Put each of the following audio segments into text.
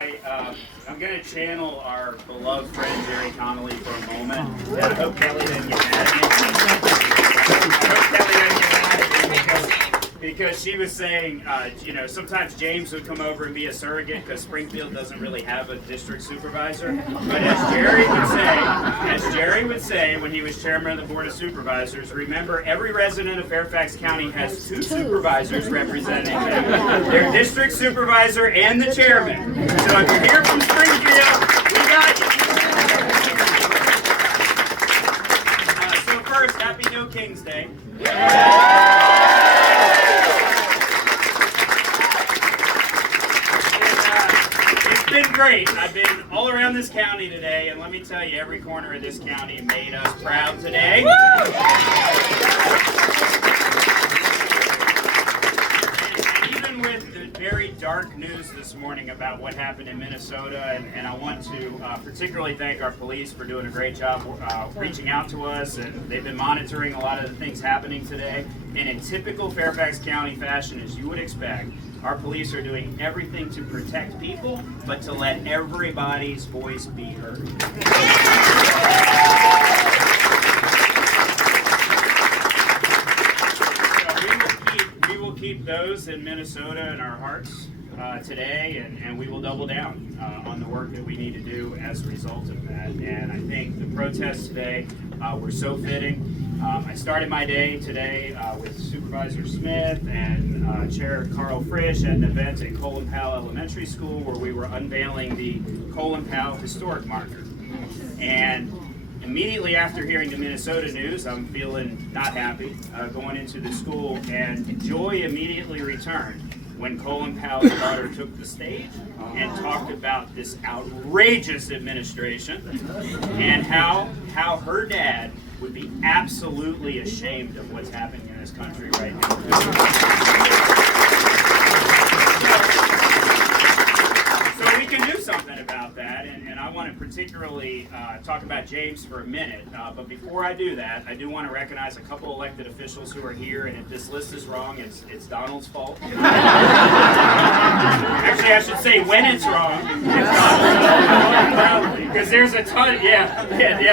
I'm going to channel our beloved friend Jerry Connolly for a moment. And I hope Kelly doesn't get mad at me. Because she was saying, sometimes James would come over and be a surrogate because Springfield doesn't really have a district supervisor. But as Jerry would say when he was chairman of the Board of Supervisors, remember every resident of Fairfax County has two supervisors representing them, their district supervisor and the chairman. So if you're here from Springfield, we got you. So first, happy No King's Day. It's been great. I've been all around this county today, and let me tell you, every corner of this county made us proud today. And even with the very dark news this morning about what happened in Minnesota, and I want to particularly thank our police for doing a great job reaching out to us, and they've been monitoring a lot of the things happening today. And in typical Fairfax County fashion, as you would expect, our police are doing everything to protect people, but to let everybody's voice be heard. So we will keep those in Minnesota in our hearts today, and we will double down on the work that we need to do as a result of that. And I think the protests today were so fitting. I started my day today with Supervisor Smith and Chair Carl Frisch at an event at Colin Powell Elementary School where we were unveiling the Colin Powell historic marker. And immediately after hearing the Minnesota news, I'm feeling not happy going into the school, and joy immediately returned when Colin Powell's daughter took the stage and talked about this outrageous administration and how her dad would be absolutely ashamed of what's happening in this country right now. So we can do something about that, and I want to particularly talk about James for a minute. But before I do that, I do want to recognize a couple elected officials who are here, and if this list is wrong, it's Donald's fault. Actually, I should say when it's wrong, it's Donald's fault. Because there's a ton,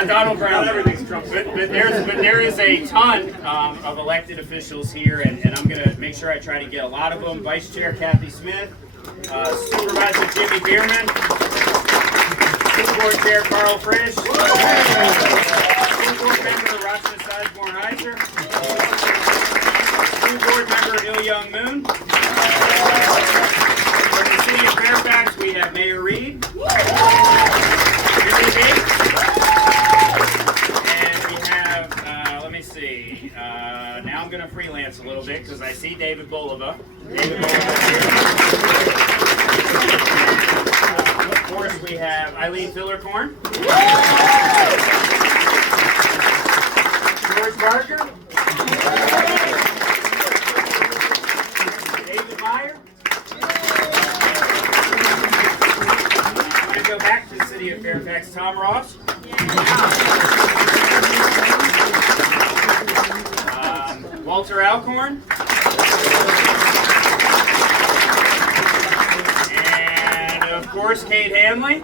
Donald Brown, everything's Trump. But there is a ton of elected officials here, and I'm going to make sure I try to get a lot of them. Vice Chair Kathy Smith, Supervisor Jimmy Bierman, School Board Chair Carl Frisch, School Board Member Rachna Sizemore-Heiser, School Board Member Il Young Moon. From the City of Fairfax, we have Mayor Reed. And we have, now I'm going to freelance a little bit because I see David Bulova. Of course, we have Eileen Fillercorn. George Barker. David Meyer. I'm going to go back to the City of Fairfax. Tom Ross. Walter Alcorn. And of course, Kate Hanley.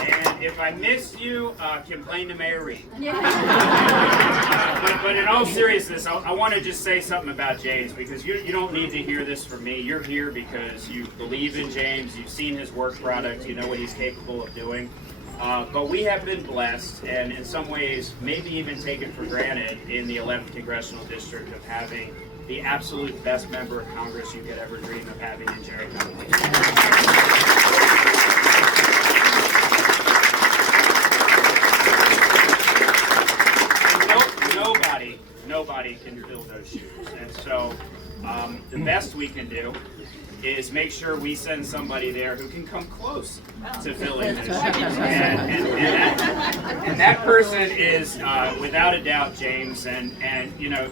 And if I missed you, complain to Mayor Reed. But in all seriousness, I want to just say something about James, because you don't need to hear this from me. You're here because you believe in James, you've seen his work product, you know what he's capable of doing. But we have been blessed, and in some ways, maybe even taken for granted in the 11th Congressional District of having the absolute best member of Congress you could ever dream of having in Jerry Connolly. Nobody can fill those shoes. And so the best we can do is make sure we send somebody there who can come close to filling those shoes. And that person is, without a doubt, James. And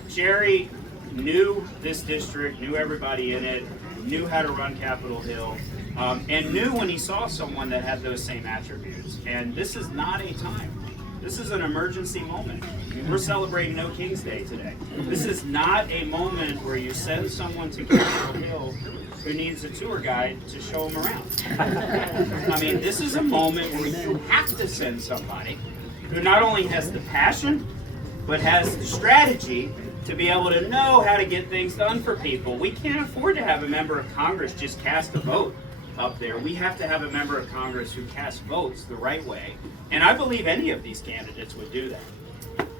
Jerry knew this district, knew everybody in it, knew how to run Capitol Hill, and knew when he saw someone that had those same attributes. And this is not a time This is an emergency moment. We're celebrating No King's Day today. This is not a moment where you send someone to Capitol Hill who needs a tour guide to show them around. I mean, this is a moment where you have to send somebody who not only has the passion, but has the strategy to be able to know how to get things done for people. We can't afford to have a member of Congress just cast a vote up there. We have to have a member of Congress who casts votes the right way. And I believe any of these candidates would do that.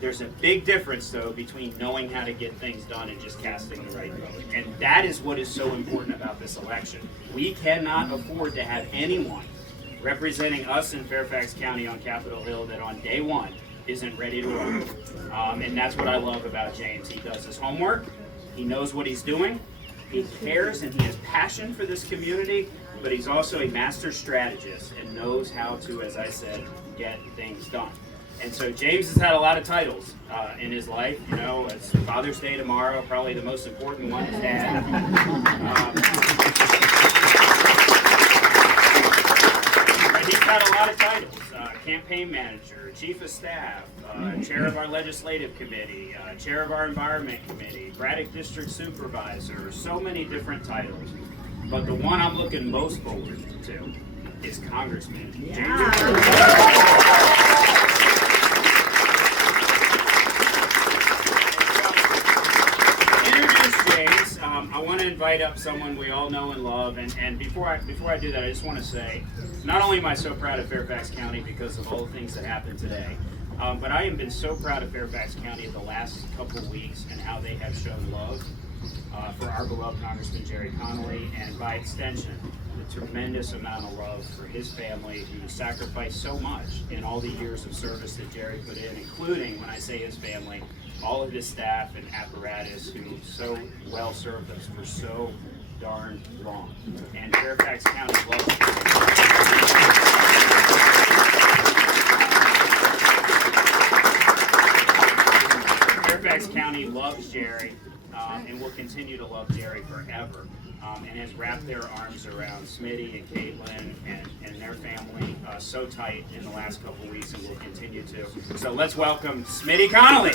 There's a big difference, though, between knowing how to get things done and just casting the right vote. And that is what is so important about this election. We cannot afford to have anyone representing us in Fairfax County on Capitol Hill that on day one isn't ready to roll. And that's what I love about James. He does his homework, he knows what he's doing, he cares, and he has passion for this community, but he's also a master strategist and knows how to, as I said, get things done. And so James has had a lot of titles in his life. You know, it's Father's Day tomorrow, probably the most important one he's had. He's had a lot of titles. Campaign manager, chief of staff, chair of our legislative committee, chair of our environment committee, Braddock district supervisor, so many different titles. But the one I'm looking most forward to is Congressman James. I want to invite up someone we all know and love, and before I do that, I just want to say, not only am I so proud of Fairfax County because of all the things that happened today, but I have been so proud of Fairfax County the last couple of weeks and how they have shown love for our beloved Congressman Gerry Connolly, and by extension, the tremendous amount of love for his family, who sacrificed so much in all the years of service that Gerry put in, including, when I say his family, all of his staff and apparatus who so well served us for so darn long. And Fairfax County loves Fairfax County loves Gerry and will continue to love Gerry forever, and has wrapped their arms around Smitty and Caitlin and their family so tight in the last couple of weeks, and will continue to. So let's welcome Smitty Connolly.